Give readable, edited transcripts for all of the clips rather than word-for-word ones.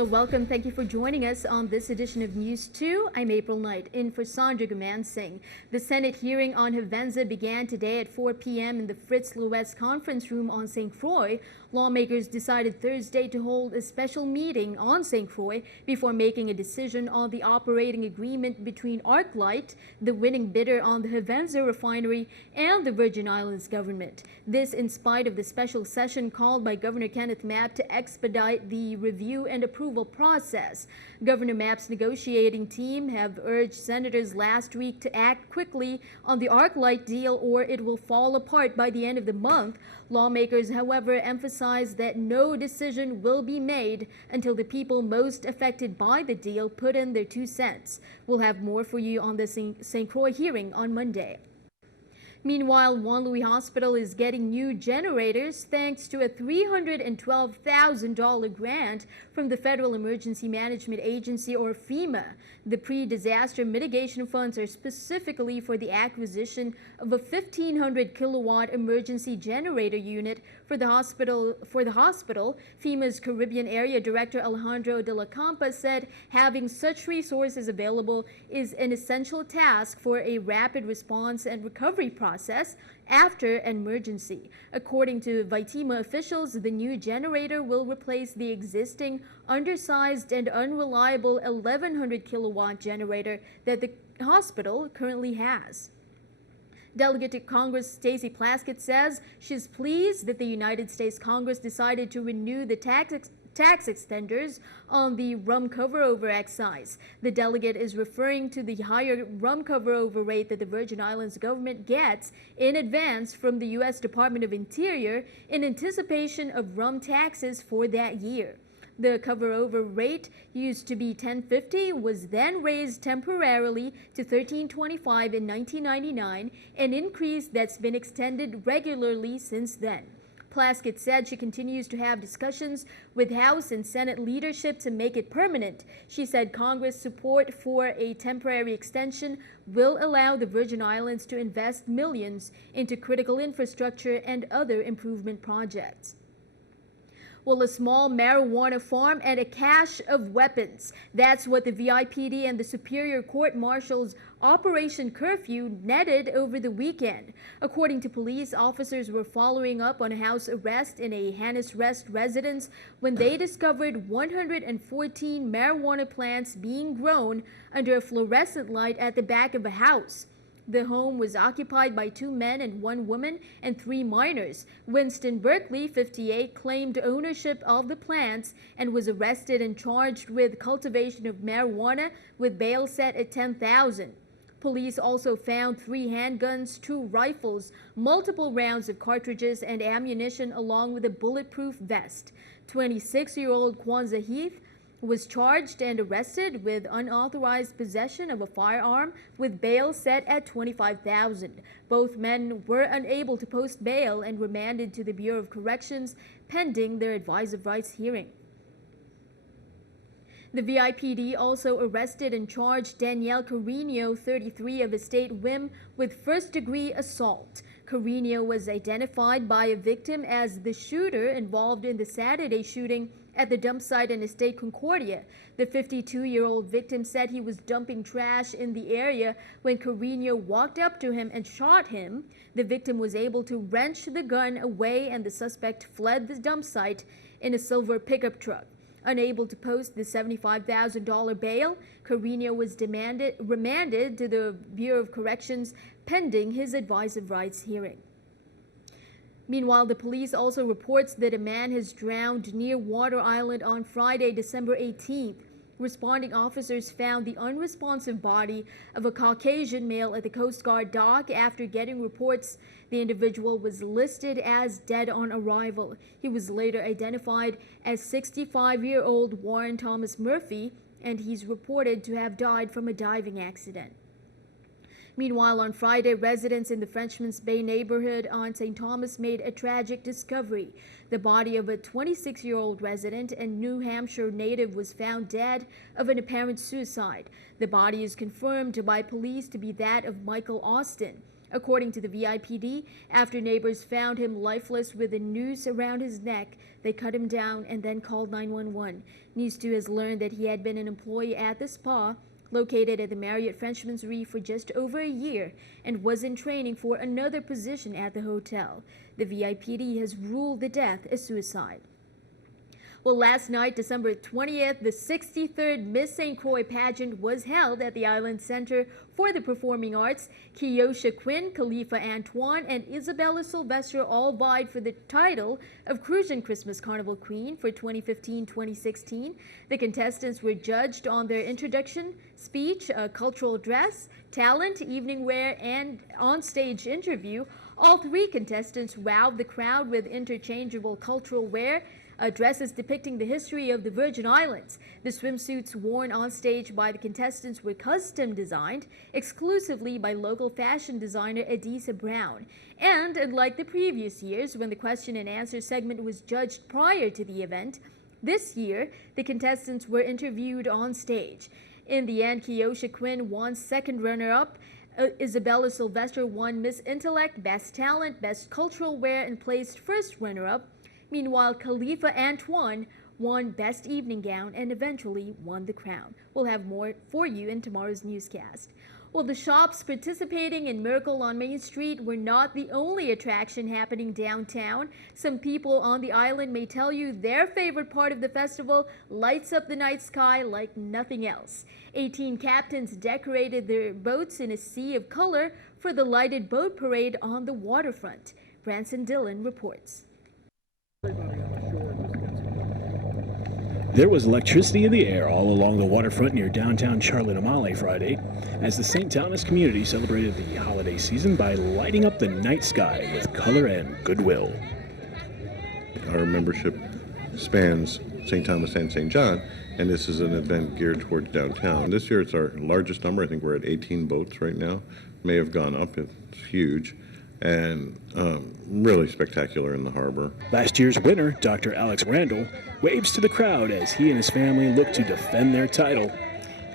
Hello, welcome. Thank you for joining us on this edition of News 2. I'm April Knight, in for Sandra Gumansing. The Senate hearing on Havenza began today at 4 p.m. in the Fritz Louis Conference Room on St. Croix. Lawmakers decided Thursday to hold a special meeting on St. Croix before making a decision on the operating agreement between ArcLight, the winning bidder on the Havenza refinery, and the Virgin Islands government. This in spite of the special session called by Governor Kenneth Mapp to expedite the review and approval process. Governor Mapp's negotiating team have urged senators last week to act quickly on the ArcLight deal or it will fall apart by the end of the month. Lawmakers, however, emphasize that no decision will be made until the people most affected by the deal put in their 2 cents. We'll have more for you on the St. Croix hearing on Monday. Meanwhile, Juan Louis Hospital is getting new generators thanks to a $312,000 grant from the Federal Emergency Management Agency, or FEMA. The pre-disaster mitigation funds are specifically for the acquisition of a 1,500 kilowatt emergency generator unit for the hospital. FEMA's Caribbean Area Director Alejandro de la Campa said having such resources available is an essential task for a rapid response and recovery process after an emergency. According to Vitima officials, the new generator will replace the existing undersized and unreliable 1,100 kilowatt generator that the hospital currently has. Delegate to Congress Stacey Plaskett says she's pleased that the United States Congress decided to renew the tax extenders on the rum cover-over excise. The delegate is referring to the higher rum cover-over rate that the Virgin Islands government gets in advance from the U.S. Department of Interior in anticipation of rum taxes for that year. The cover-over rate used to be $10.50, was then raised temporarily to $13.25 in 1999, an increase that's been extended regularly since then. Plaskett said she continues to have discussions with House and Senate leadership to make it permanent. She said Congress support for a temporary extension will allow the Virgin Islands to invest millions into critical infrastructure and other improvement projects. Well, a small marijuana farm and a cache of weapons. That's what the VIPD and the Superior Court Marshals Operation Curfew netted over the weekend. According to police, officers were following up on a house arrest in a Hannes Rest residence when they discovered 114 marijuana plants being grown under a fluorescent light at the back of a house. The home was occupied by 2 men and 1 woman and 3 minors. Winston Berkeley, 58, claimed ownership of the plants and was arrested and charged with cultivation of marijuana with bail set at $10,000. Police also found 3 handguns, 2 rifles, multiple rounds of cartridges and ammunition, along with a bulletproof vest. 26-year-old Kwanzaa Heath was charged and arrested with unauthorized possession of a firearm with bail set at $25,000. Both men were unable to post bail and remanded to the Bureau of Corrections pending their advisory rights hearing. The VIPD also arrested and charged Danielle Carino, 33, of Estate Whim with first-degree assault. Carino was identified by a victim as the shooter involved in the Saturday shooting at the dump site in Estate Concordia. The 52-year-old victim said he was dumping trash in the area when Carino walked up to him and shot him. The victim was able to wrench the gun away and the suspect fled the dump site in a silver pickup truck. Unable to post the $75,000 bail, Carino was remanded to the Bureau of Corrections pending his advisory rights hearing. Meanwhile, the police also reports that a man has drowned near Water Island on Friday, December 18th. Responding officers found the unresponsive body of a Caucasian male at the Coast Guard dock. After getting reports, the individual was listed as dead on arrival. He was later identified as 65-year-old Warren Thomas Murphy, and he's reported to have died from a diving accident. Meanwhile, on Friday, residents in the Frenchman's Bay neighborhood on St. Thomas made a tragic discovery. The body of a 26-year-old resident and New Hampshire native was found dead of an apparent suicide. The body is confirmed by police to be that of Michael Austin. According to the VIPD, after neighbors found him lifeless with a noose around his neck, they cut him down and then called 911. NEWS2 has learned that he had been an employee at the spa located at the Marriott Frenchman's Reef for just over a year and was in training for another position at the hotel. The VIPD has ruled the death a suicide. Well, last night, December 20th, the 63rd Miss St. Croix pageant was held at the Island Center for the Performing Arts. Kiosha Quinn, Khalifa Antoine, and Isabella Sylvester all vied for the title of Crucian Christmas Carnival Queen for 2015-2016. The contestants were judged on their introduction, speech, cultural dress, talent, evening wear, and on-stage interview. All three contestants wowed the crowd with interchangeable cultural wear, dresses depicting the history of the Virgin Islands. The swimsuits worn on stage by the contestants were custom designed exclusively by local fashion designer Adisa Brown. And unlike the previous years when the question and answer segment was judged prior to the event, this year the contestants were interviewed on stage. In the end, Kiosha Quinn won second runner-up. Isabella Sylvester won Miss Intellect, Best Talent, Best Cultural Wear, and placed first runner-up. Meanwhile, Khalifa Antoine won Best Evening Gown and eventually won the crown. We'll have more for you in tomorrow's newscast. Well, the shops participating in Miracle on Main Street were not the only attraction happening downtown. Some people on the island may tell you their favorite part of the festival lights up the night sky like nothing else. 18 captains decorated their boats in a sea of color for the lighted boat parade on the waterfront. Branson Dillon reports. There was electricity in the air all along the waterfront near downtown Charlotte Friday as the St. Thomas community celebrated the holiday season by lighting up the night sky with color and goodwill. Our membership spans St. Thomas and St. John, and this is an event geared towards downtown. This year it's our largest number. I think we're at 18 boats right now. May have gone up. It's huge. And really spectacular in the harbor. Last year's winner, Dr. Alex Randall, waves to the crowd as he and his family look to defend their title.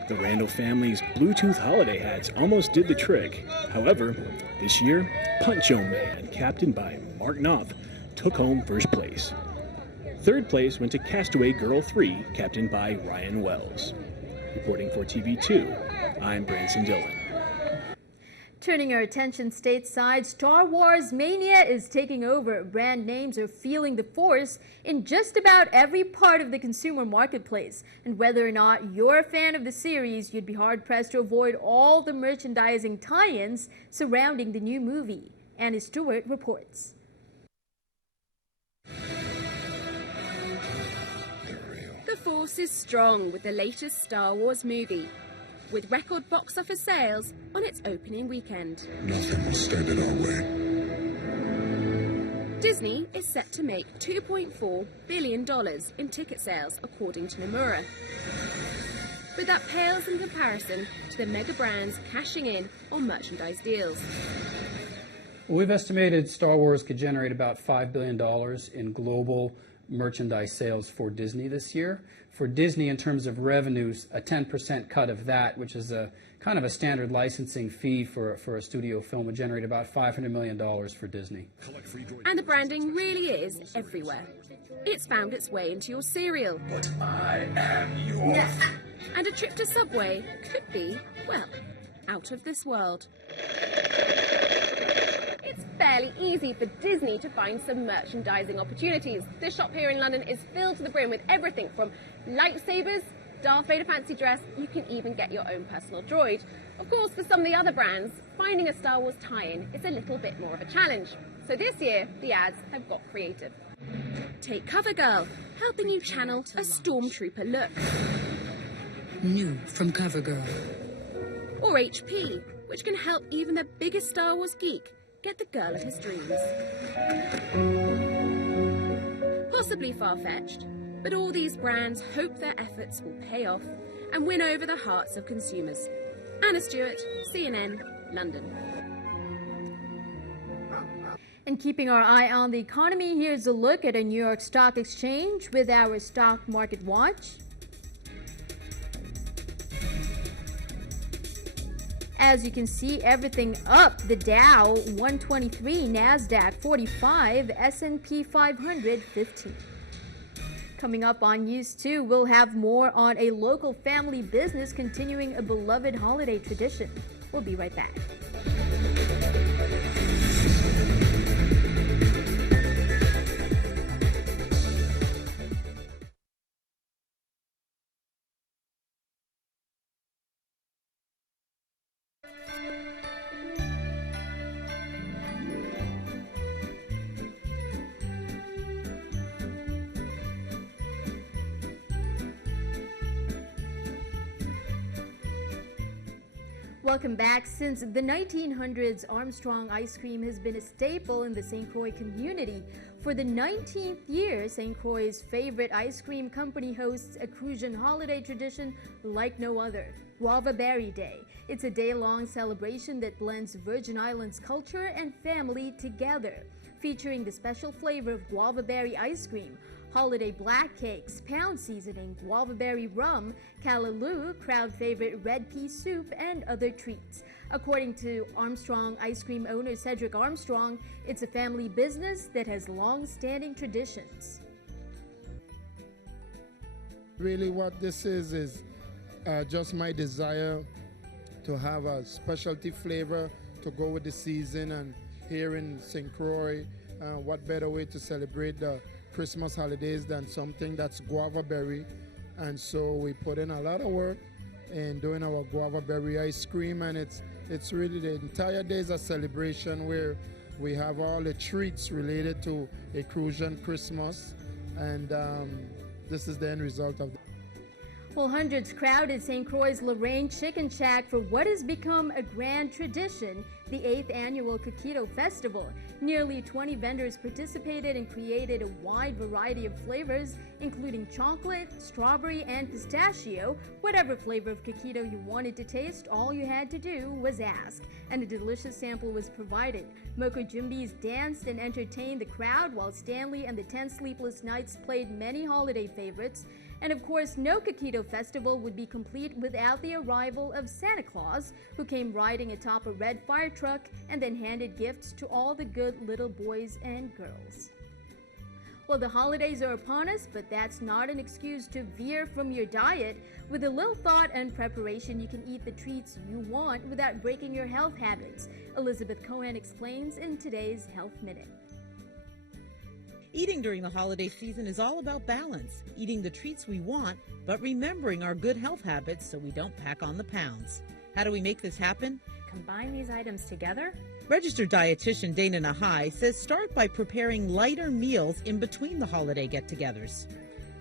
The Randall family's Bluetooth holiday hats almost did the trick. However, this year, Poncho Man, captained by Mark Knopf, took home first place. Third place went to Castaway Girl 3, captained by Ryan Wells. Reporting for TV2, I'm Branson Dillon. Turning our attention stateside, Star Wars mania is taking over. Brand names are feeling the force in just about every part of the consumer marketplace. And whether or not you're a fan of the series, you'd be hard-pressed to avoid all the merchandising tie-ins surrounding the new movie. Annie Stewart reports. The force is strong with the latest Star Wars movie, with record box office sales on its opening weekend. Nothing will stand in our way. Disney is set to make $2.4 billion in ticket sales, according to Nomura. But that pales in comparison to the mega brands cashing in on merchandise deals. We've estimated Star Wars could generate about $5 billion in global merchandise sales for Disney this year. For Disney, in terms of revenues, a 10% cut of that, which is a kind of a standard licensing fee for a studio film, would generate about $500 million for Disney. And the branding really is everywhere. It's found its way into your cereal. But I am yours. And a trip to Subway could be, well, out of this world. It's fairly easy for Disney to find some merchandising opportunities. This shop here in London is filled to the brim with everything from lightsabers, Darth Vader fancy dress, you can even get your own personal droid. Of course, for some of the other brands, finding a Star Wars tie-in is a little bit more of a challenge. So this year, the ads have got creative. Take CoverGirl, helping you channel a stormtrooper look. New from CoverGirl. Or HP, which can help even the biggest Star Wars geek get the girl of his dreams. Possibly far-fetched, but all these brands hope their efforts will pay off and win over the hearts of consumers. Anna Stewart, CNN, London. And keeping our eye on the economy, here's a look at a New York Stock Exchange with our Stock Market Watch. As you can see, everything up. The Dow 123, NASDAQ 45, S&P 500 15. Coming up on News 2, we'll have more on a local family business continuing a beloved holiday tradition. We'll be right back. Welcome back. Since the 1900s, Armstrong ice cream has been a staple in the St. Croix community. For the 19th year, St. Croix's favorite ice cream company hosts a Crucian holiday tradition like no other, Guava Berry Day. It's a day-long celebration that blends Virgin Islands culture and family together, featuring the special flavor of guava berry ice cream, holiday black cakes, pound seasoning, guava berry rum, callaloo, crowd favorite red pea soup, and other treats. According to Armstrong ice cream owner Cedric Armstrong, it's a family business that has long-standing traditions. Really what this is just my desire to have a specialty flavor to go with the season, and here in St. Croix, what better way to celebrate the Christmas holidays than something that's guava berry. And so we put in a lot of work in doing our guava berry ice cream, and it's really the entire day is a celebration where we have all the treats related to a Crucian Christmas, and this is the end result of that. Well, hundreds crowded St. Croix's Lorraine Chicken Shack for what has become a grand tradition, the 8th annual Coquito Festival. Nearly 20 vendors participated and created a wide variety of flavors, including chocolate, strawberry, and pistachio. Whatever flavor of Coquito you wanted to taste, all you had to do was ask, and a delicious sample was provided. Mocha Jimbies danced and entertained the crowd, while Stanley and the 10 Sleepless Nights played many holiday favorites. And of course, no Coquito Festival would be complete without the arrival of Santa Claus, who came riding atop a red fire truck and then handed gifts to all the good little boys and girls. Well, the holidays are upon us, but that's not an excuse to veer from your diet. With a little thought and preparation, you can eat the treats you want without breaking your health habits. Elizabeth Cohen explains in today's Health Minute. Eating during the holiday season is all about balance, eating the treats we want, but remembering our good health habits so we don't pack on the pounds. How do we make this happen? Combine these items together. Registered dietitian Dana Nahai says start by preparing lighter meals in between the holiday get-togethers.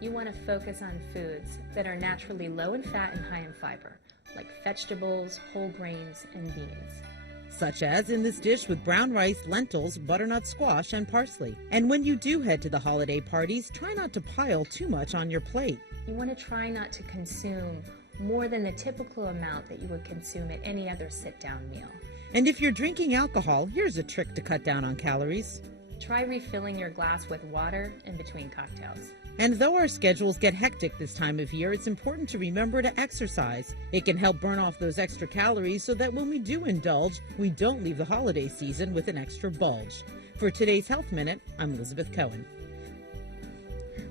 You want to focus on foods that are naturally low in fat and high in fiber, like vegetables, whole grains, and beans. Such as in this dish with brown rice, lentils, butternut squash, and parsley. And when you do head to the holiday parties, try not to pile too much on your plate. You want to try not to consume more than the typical amount that you would consume at any other sit-down meal. And if you're drinking alcohol, here's a trick to cut down on calories. Try refilling your glass with water in between cocktails. And though our schedules get hectic this time of year, it's important to remember to exercise. It can help burn off those extra calories so that when we do indulge, we don't leave the holiday season with an extra bulge. For today's Health Minute, I'm Elizabeth Cohen.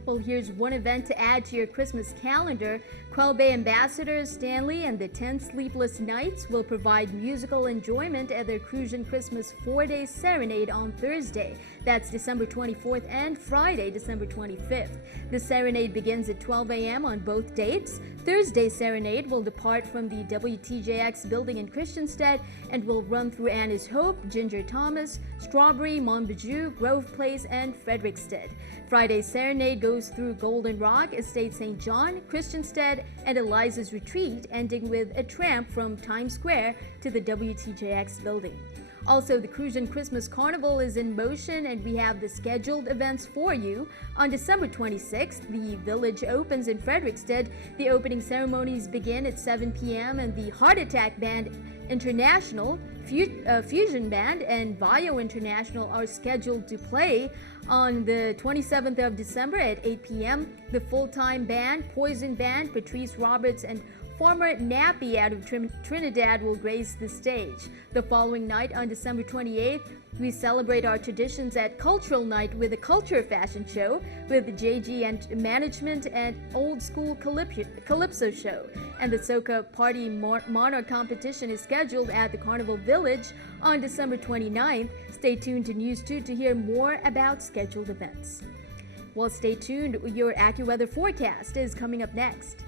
Well, here's one event to add to your Christmas calendar. Quail Bay ambassadors Stanley and the 10 Sleepless Nights will provide musical enjoyment at their Crucian Christmas 4-day serenade on Thursday. That's December 24th and Friday, December 25th. The serenade begins at 12 a.m. on both dates. Thursday's serenade will depart from the WTJX building in Christiansted and will run through Anna's Hope, Ginger Thomas, Strawberry, Monbijou, Grove Place, and Fredericksted. Friday's serenade goes through Golden Rock, Estate St. John, Christiansted, and Eliza's Retreat, ending with a tramp from Times Square to the WTJX building. Also, the Crucian Christmas Carnival is in motion, and we have the scheduled events for you. On December 26th, the village opens in Fredericksted. The opening ceremonies begin at 7 p.m., and the Heart Attack Band International, Fusion Band, and Bio International are scheduled to play on the 27th of December at 8 p.m. The full-time band, Poison Band, Patrice Roberts, and Former Nappy out of Trinidad will grace the stage. The following night, on December 28th, we celebrate our traditions at Cultural Night with a culture fashion show with JG and Management and Old School Calypso show. And the Soca Party Monarch competition is scheduled at the Carnival Village on December 29th. Stay tuned to NEWS2 to hear more about scheduled events. Well, stay tuned. Your AccuWeather forecast is coming up next.